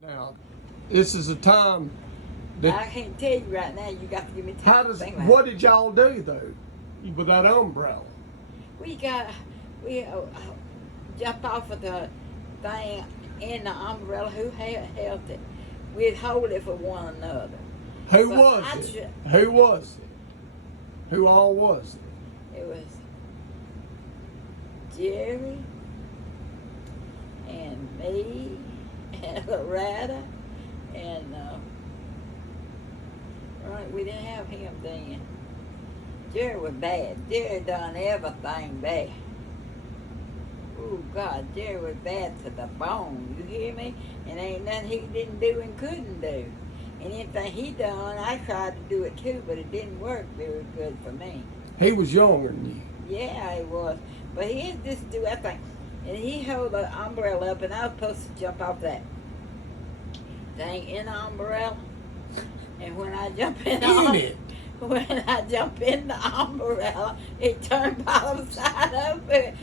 Now, this is a time that I can't tell you right now. You got to give me time. what did y'all do though with that umbrella? We jumped off of the thing in the umbrella. Who held it? We'd hold it for one another. Who But was I it? Who was it? Who all was it? It was Jerry and me and Loretta and right. We didn't have him then. Jerry was bad. Jerry done everything bad. Oh God, Jerry was bad to the bone. You hear me? And ain't nothing he didn't do and couldn't do. And anything he done, I tried to do it too, but it didn't work very good for me. He was younger than you. Yeah, he was. But he just do that thing. And he held the umbrella up, and I was supposed to jump off that thing in the umbrella. And when I jump in the umbrella, it turned bottom side up with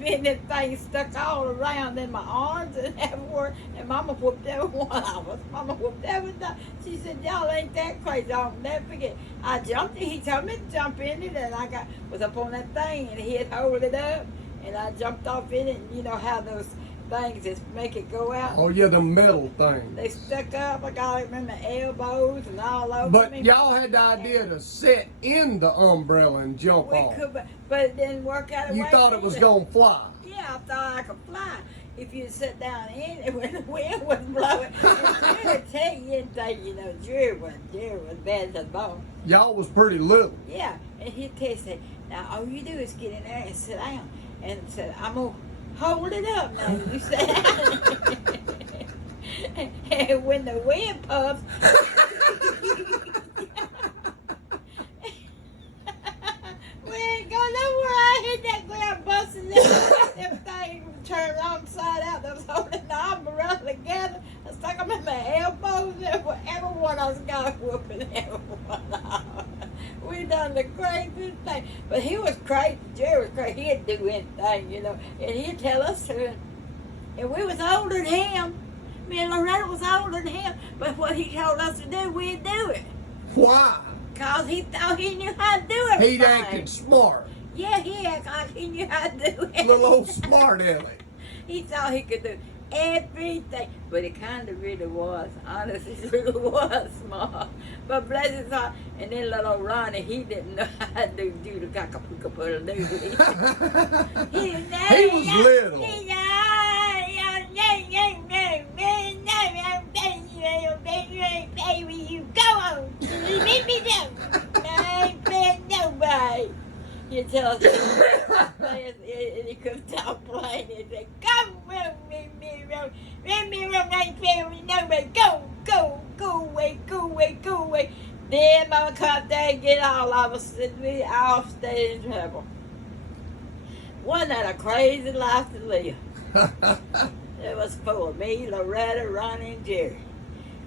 me, and the thing stuck all around in my arms and everywhere. And Mama whooped every one of us. Mama whooped every time. She said, "Y'all ain't that crazy." I'll never forget. I jumped in. He told me to jump in it, and I was up on that thing, and he had hold it up, and I jumped off in it. And you know how those things just make it go out. Oh yeah, the metal thing. They stuck up. I got it in my elbows and all over but me. But y'all had the idea to sit in the umbrella and jump off. Could, but it didn't work out. You thought it was going to fly. Yeah, I thought I could fly. If you sit down in it when the wind was blowing. Jerry tell you anything, you know, Jerry was bad to the bone. Y'all was pretty little. Yeah, and he'd tell you, now all you do is get in there and sit down. And said, I'm going to hold it up now. You sit down. And when the wind puffs, we ain't going nowhere. I hit that ground busting everything turned wrong side out. I was holding the umbrella together. I stuck them in my elbows. Everyone else got whooping everyone off. We done the craziest thing. But he was crazy. Jerry was crazy. He'd do anything, you know. And he'd tell us to. And we was older than him. Me and Loretta was older than him. But what he told us to do, we'd do it. Why? Because he thought he knew how to do everything. He acted smart. Yeah, he acted like he knew how to do it. Little old smart aleck. He thought he could do everything. But it kind of really was. Honestly, it really was smart. But bless his heart. And then little Ronnie, he didn't know how to do the cockapoo-doodle. He was little. Baby, you go on. Leave me down. I ain't playing nobody. You tell us, and he couldn't stop playing. He said, "Come with me, let me run, I ain't playing with nobody. Go away. Then Mama come up there and get all of us, and we all stayed in trouble. Wasn't that a crazy life to live? It was full of me, Loretta, Ronnie, and Jerry.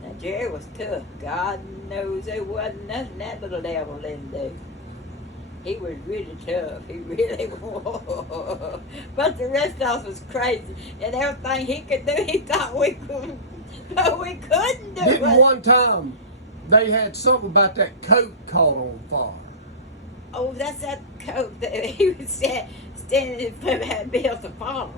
Now Jerry was tough. God knows there wasn't nothing that little devil didn't do. He was really tough. He really was. But the rest of us was crazy. And everything he could do, he thought we couldn't. But we couldn't do it. Didn't one time they had something about that coat caught on fire? Oh, that's that coat that he was standing in front of that built a fire.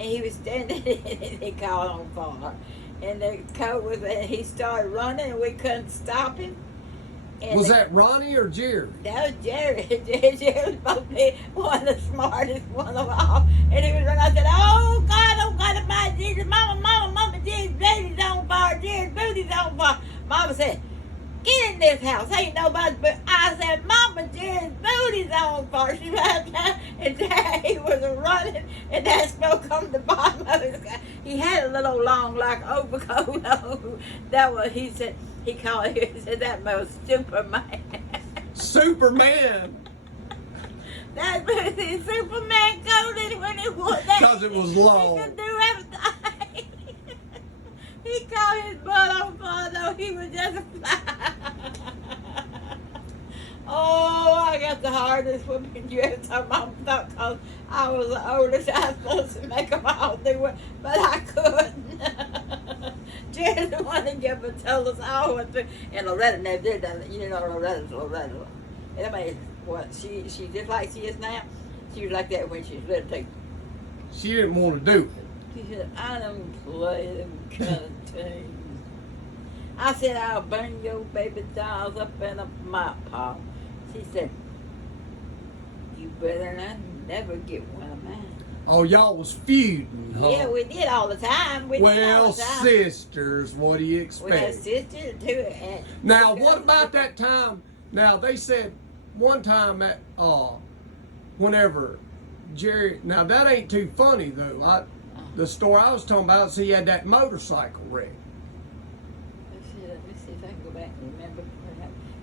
And he was standing in it and he caught on fire. And the coat was, and he started running and we couldn't stop him. And was that Ronnie or Jerry? That was Jerry. Jerry was supposed to be one of the smartest one of all. And he was running. I said, oh God, my Jesus, Mama, Jerry's booty's on fire, Jerry's booty's on fire. Mama said, get in this house, ain't nobody but. I said, Mama, Jerry's booty's on fire. She ran down, and he was running, and that smoke on the bottom of his car. He had a little long, like, overcoat on. That was, he said, he said that was Superman. Superman? That was his Superman coat, and when it wore that, because it was long. He could do everything. He caught his butt on fire, though. He was just a fly. Oh, I got the hardest whooping you ever told my thought because I was the oldest. I was supposed to make them all do it, but I couldn't. Jerry's the one that gave and told us all what to. And Loretta never did that. You know, Loretta. And I mean, what she just like she is now. She was like that when she was little too. She didn't want to do it. She said, I don't play them kind of things. I said, I'll burn your baby dolls up in a mop pot. She said, you better not never get one of mine. Oh, y'all was feuding, huh? Yeah, we did all the time. Well, sisters, what do you expect? We had sisters too. And now, what about that time? Now, they said one time that, whenever Jerry, now that ain't too funny though. The story I was talking about is he had that motorcycle wreck. Let me see if I can go back and remember.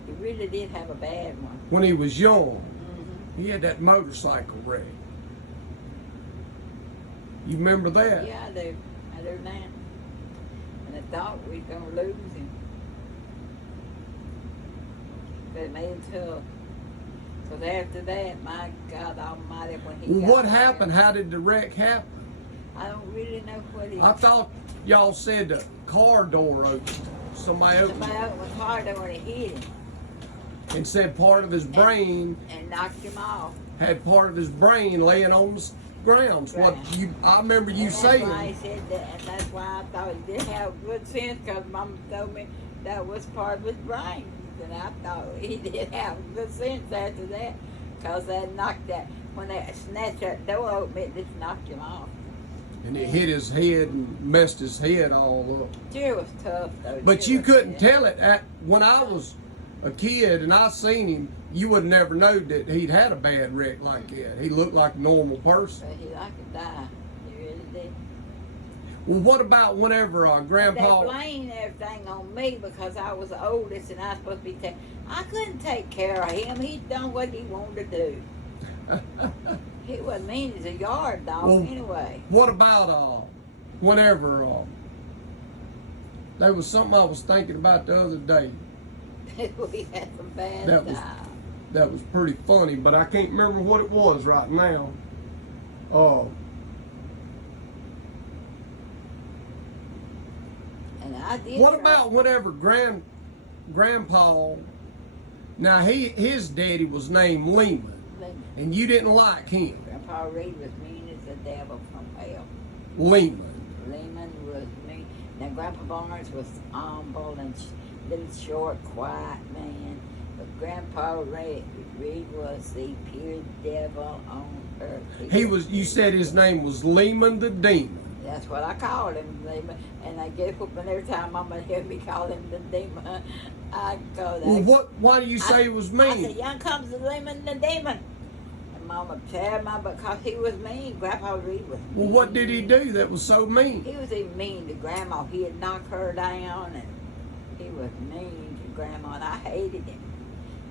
He really did have a bad one. When he was young, Mm-hmm. he had that motorcycle wreck. You remember that? Yeah, I do. I do now. And I thought we was going to lose him. But it made him tough. Because after that, my God Almighty, when he Well, got what there, happened? How did the wreck happen? I don't really know what he I thought y'all said the car door opened. Somebody opened Somebody opened the car door and it hit him and said part of his brain and knocked him off. had part of his brain laying on the grounds. What Right. I remember you And saying. that's why he said that, and that's why I thought he did have good sense, because Mama told me that was part of his brain. And I thought he did have good sense after that, because they knocked that, when they snatched that door open, it just knocked him off. And it hit his head and messed his head all up. Jerry was tough, though. But Jerry you was couldn't tough. tell it. When I was a kid and I seen him, you would never know that he'd had a bad wreck like that. He looked like a normal person. But he like to die. He really did. Well, what about whenever Grandpa... They blamed everything on me because I was the oldest and I was supposed to be I couldn't take care of him. He'd done what he wanted to do. He wasn't mean as a yard dog anyway. What about whenever there was something I was thinking about the other day We had some bad That was- times. that was pretty funny, but I can't remember what it was right now. And I did. What try- about whenever Grandpa? Now his daddy was named Lehman, and you didn't like him. Grandpa Reed was mean as the devil from hell. Lehman. Lehman was mean. Now Grandpa Barnes was humble and little short, quiet man. But Grandpa Reed was the pure devil on earth. He was. You said his name was Lehman the Demon. That's what I called him, Lehman. And I get whooping every time Mama heard me call him the demon. I go that. Well, why do you say it was I said, mean? young comes the Lehman the demon. And Mama said, because he was mean. Grandpa Reed was mean. Well, what did he do that was so mean? He was even mean to Grandma. He'd knock her down, and he was mean to Grandma, and I hated him.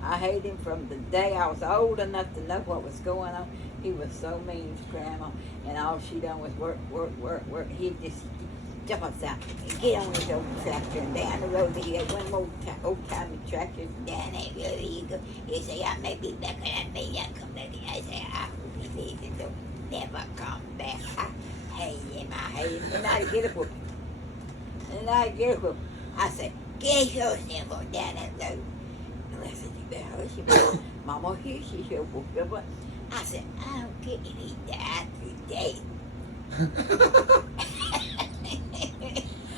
I hated him from the day I was old enough to know what was going on. He was so mean to Grandma, and all she done was work. He'd just jump outside and get on his old tractor and down the road. He had one more old-timey tractor down that road. He go. He say, I may be back, and I may not come back. And I say, I hope he leaves and don't never come back. I hate him. And I'd get up with him. I said, get yourself down that road. And I said, you better hush your mouth. Mama, here she said, but I said, I don't care if he died today.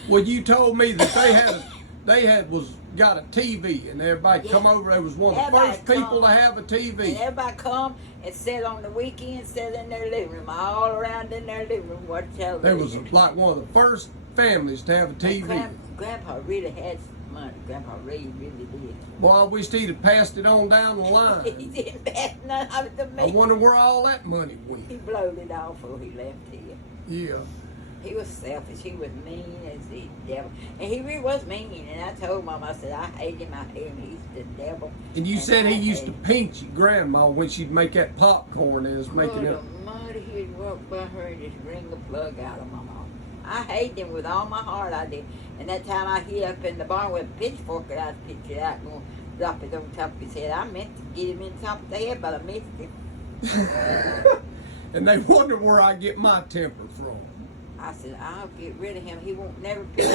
Well, you told me that they had got a TV, and everybody come over. They was one of the Everybody first people to come. have a TV. And everybody come and sit on the weekend, sit in their living room, all around in their living room, watch television. There was like one of the first families to have a TV. Grandpa really had some money. Grandpa Reed really did. Well, I wish he'd have passed it on down the He line. didn't pass none of it to I me. wonder where all that money He went. blowed it off before he left here. Yeah. He was selfish. He was mean as the devil. And he really was mean. And I told Mom, I said, I hate him. He's the devil. And you And said I he used to hate pinch your grandma when she'd make that popcorn and was making it. Mother, he'd walk by her and just wring the plug out of my mom. I hate him with all my heart, I did. And that time I hid up in the barn with a pitchfork and I'd pitch it out and go drop it on top of his head. I meant to get him in the top of the head, but I missed him. And they wonder where I get my temper from. I said, I'll get rid of him. He won't never pick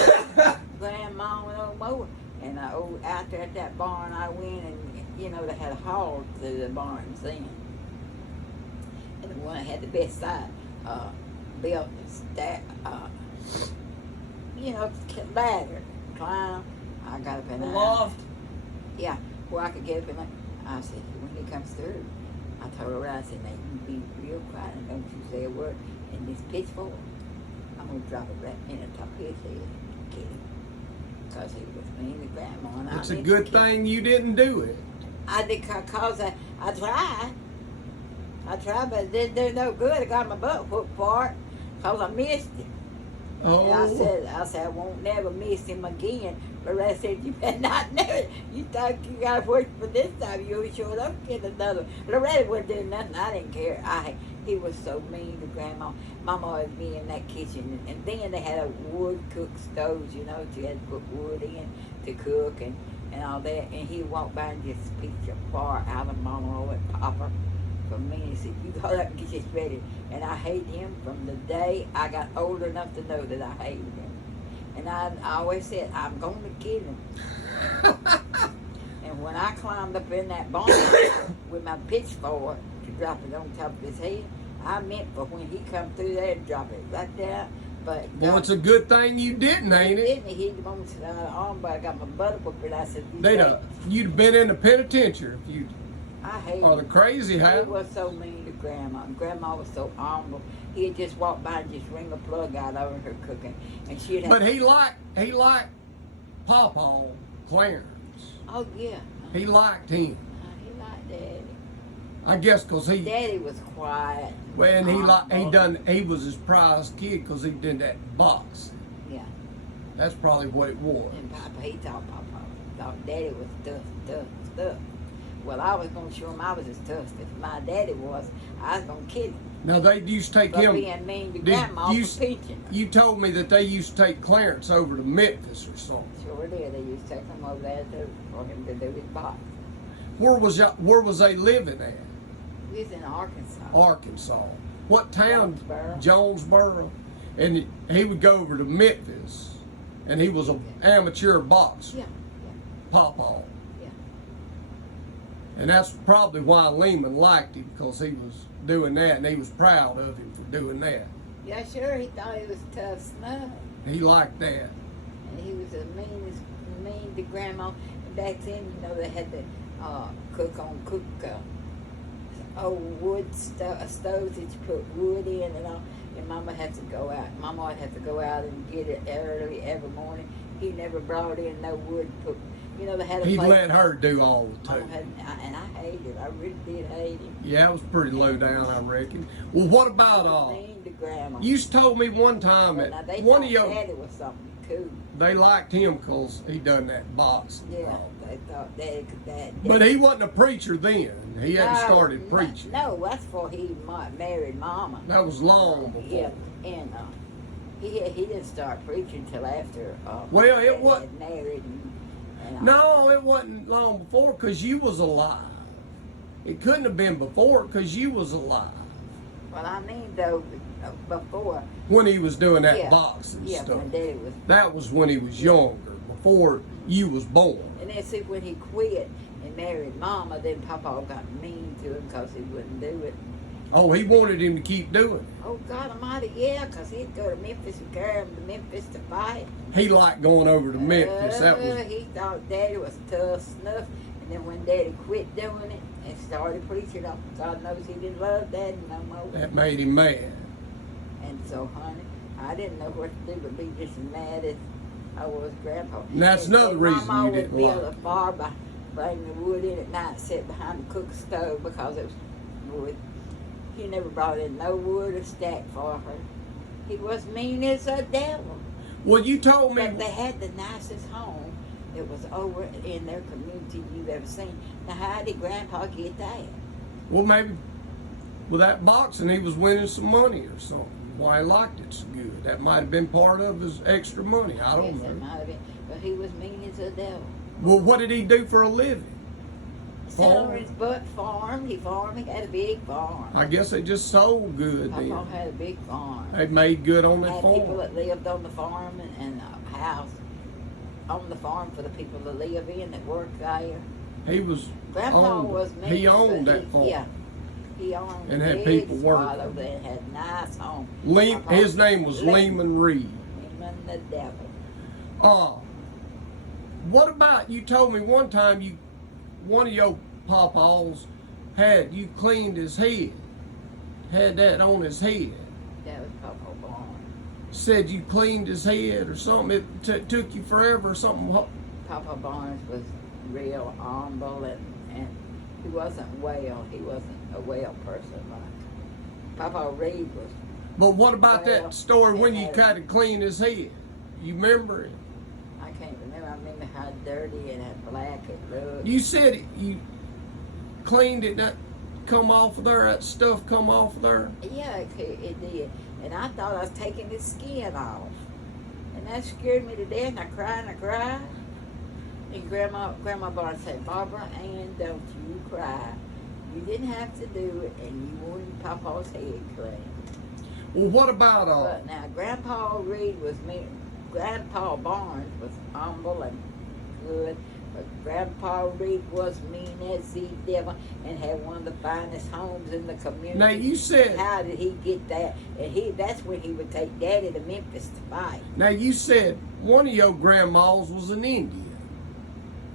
Grandma no more. And out there at that barn, I went and, you know, they had a hall through the barns then. And the one that had the best side built that, you know, ladder, climb. I got up in there. Loft. Yeah, where I could get up in there. I said, when he comes through, I told her, I said, now you be real quiet and don't you say a word. And this pitchfork, I'm going to drop it right in the top of his head, kill him. Because he was mean to Grandma. And It's a good thing you didn't do it. I did, because I tried. I tried, but it didn't do no good. I got my butt whooped for it because I missed him. Oh. And I said, I won't never miss him again. But Loretta said, you better not never. You thought you got to work for this time. You sure up get another. Loretta wouldn't do nothing. I didn't care. He was so mean to Grandma. Mama would be in that kitchen. And then they had a wood cook stove, you know, you had to put wood in to cook and all that. And he'd walk by and just pick your far out of Mama and Papa. For me, he said, you go up and get this ready. And I hated him from the day I got old enough to know that I hated him. And I always said, I'm going to kill him. And when I climbed up in that barn with my pitchfork to drop it on top of his head, I meant for when he come through there, drop it right there. But Well, it's a good thing you didn't, ain't it? didn't. He hit him on the arm, but I got my butt whooped, and I said, You'd been in the penitentiary if you I hate or the him. crazy He house. was so mean to Grandma. Grandma was so humble. He'd just walk by and just wring a plug out over her cooking, and she'd have. But he liked Papa Clarence. Oh yeah. He liked him. He liked Daddy. I guess 'cause he Daddy was quiet. well, and humble. he was his prized kid 'cause he did that box. Yeah. That's probably what it was. And Papa, he thought Daddy was tough. Well, I was gonna show him I was as tough as my daddy was. I was gonna kid him. Now they used to take For him. being mean to Grandma you, for pinching her. you told me that they used to take Clarence over to Memphis or something. Sure did. They used to take him over there for him to do his box. Where was they living at? We was in Arkansas. Arkansas. What town? Jonesboro. Jonesboro. And he would go over to Memphis, and he was an amateur boxer. Yeah. Pawpaw. Yeah. And that's probably why Lehman liked him, because he was doing that, and he was proud of him for doing that. Yeah, sure. He thought he was tough snuff. He liked that. And he was mean to Grandma. And back then, you know, they had to cook old wood stoves that you put wood in and all. And Mama had to go out. Mama would have to go out and get it early every morning. He never brought in no wood. You know, they had a He'd place. let her do all the Mama time. and I hated it. I really did hate him. Yeah, it was pretty low down, I reckon. Well, what about Mean to Grandma. you told me one time But now that they one thought of your Daddy was something cool. they liked him because he done that boxing. Yeah, they thought Daddy could that. But he wasn't a preacher then. He hadn't started preaching. No, that's before he married Mama. That was long before. Yeah, and he didn't start preaching till after. Well, it Daddy wa- had married and No, it wasn't long before because you was alive. It couldn't have been before because you was alive Well, I mean though, before. when he was doing that Yeah, boxing yeah, stuff. when Daddy was. That was when he was younger, before you was born. And then see when he quit and married Mama, then Papa got mean to him because he wouldn't do it. Oh, he wanted him to keep doing it. Oh God Almighty, yeah, because he'd go to Memphis and carry him to Memphis to fight. He liked going over to Memphis. That was He thought Daddy was tough snuff, and then when Daddy quit doing it and started preaching, God knows he didn't love Daddy no more. that made him mad. And so, honey, I didn't know what to do but be just as mad as I was Grandpa. And that's And another reason Mama you would didn't build like a fire by bringing the wood in at night, sit behind the cook stove because it was wood. He never brought in no wood or stack for her. He was mean as a devil. Well, you told me. But they had the nicest home. It was over in their community you've ever seen. Now, how did Grandpa get that? Well, maybe with that boxing, he was winning some money or something. Why he liked it so good. That might have been part of his extra money. I don't Yes, it know. might have been. But he was mean as a devil. Well, what did he do for a living? Sat on his butt farm. He farmed. He had a big farm. I guess they just sold good Papa then. had a big farm. They made good on that Had people farm. that lived on the farm and a house on the farm for the people that live in that work there. He was Grandpa owned, was he Memphis, owned but that farm. Yeah, he owned And a had big people work. spot over there and had a nice home. His name was Lehman Reed. Lehman the devil. What about, you told me one time one of your papaws you cleaned his head, had that on his head. That was Papa Barnes. Said you cleaned his head or something. It took you forever or something. Papa Barnes was real humble and he wasn't well. He wasn't a well person like Papa Reed was. But what about Well, that story when you had- tried to clean his head? You remember it? I can't remember. I remember how dirty and how black it looked. You said you cleaned it, that come off of there, that stuff come off of there. Yeah, it did. And I thought I was taking his skin off. And that scared me to death, and I cried and I cried. And Grandma Barnes said, Barbara Ann, don't you cry. You didn't have to do it, and you wanted Papa's head clean. Well, what about But now, Grandpa Reed was me. Grandpa Barnes was humble and good, but Grandpa Reed was mean as the devil and had one of the finest homes in the community. Now you said. How did he get that? And that's when he would take Daddy to Memphis to fight. Now you said one of your grandmas was an Indian.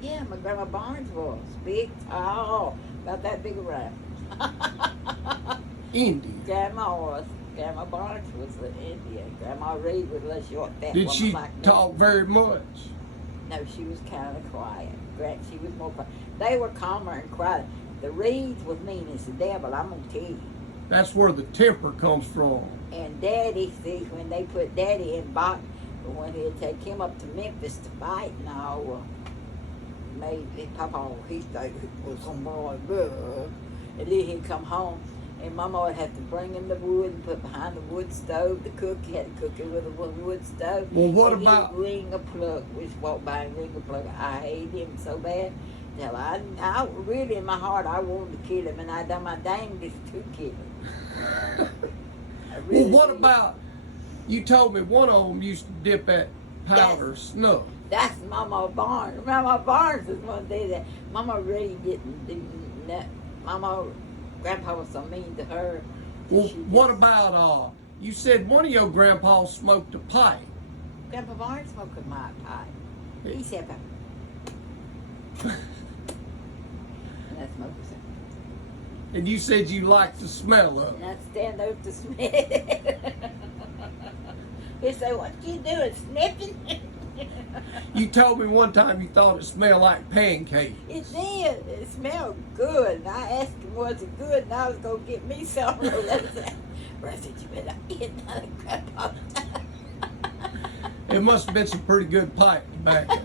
Yeah, my Grandma Barnes was big, tall, about that big around. Indian. Grandma Barnes was an Indian. Grandma Reed was a little short, fat Did woman she like me. talk very much? No, she was kind of quiet. She was more quiet. They were calmer and quiet. The Reeds was mean as the devil, I'm going to tell you. That's where the temper comes from. And Daddy, see, when they put Daddy in box, when they'd take him up to Memphis to fight and all, Papa, he thought it was some boy good. And then he'd come home, and Mama would have to bring him the wood and put behind the wood stove to cook. He had to cook it with a wood stove. Well, what and about- he'd ring a plug? We just walked by and ring a plug. I hate him so bad. Till I really in my heart I wanted to kill him, and I done my damnedest to kill him. Well, what about, you told me one of them used to dip that powder snuff. That's Mama Barnes. Mama Barnes is one day that Mama really didn't do that. Grandpa was so mean to her. Well, what about, you said one of your grandpas smoked a pipe. Grandpa Barnes smoked a my pipe. He said, and I smoked it. And you said you liked the smell of And it. I'd stand up to smell it. He'd say, what you doing, sniffing? You told me one time you thought it smelled like pancakes. It did. It smelled good. And I asked him, was it good? And I was going to get me some. I said, you better eat another Grandpa. It must have been some pretty good pipe tobacco.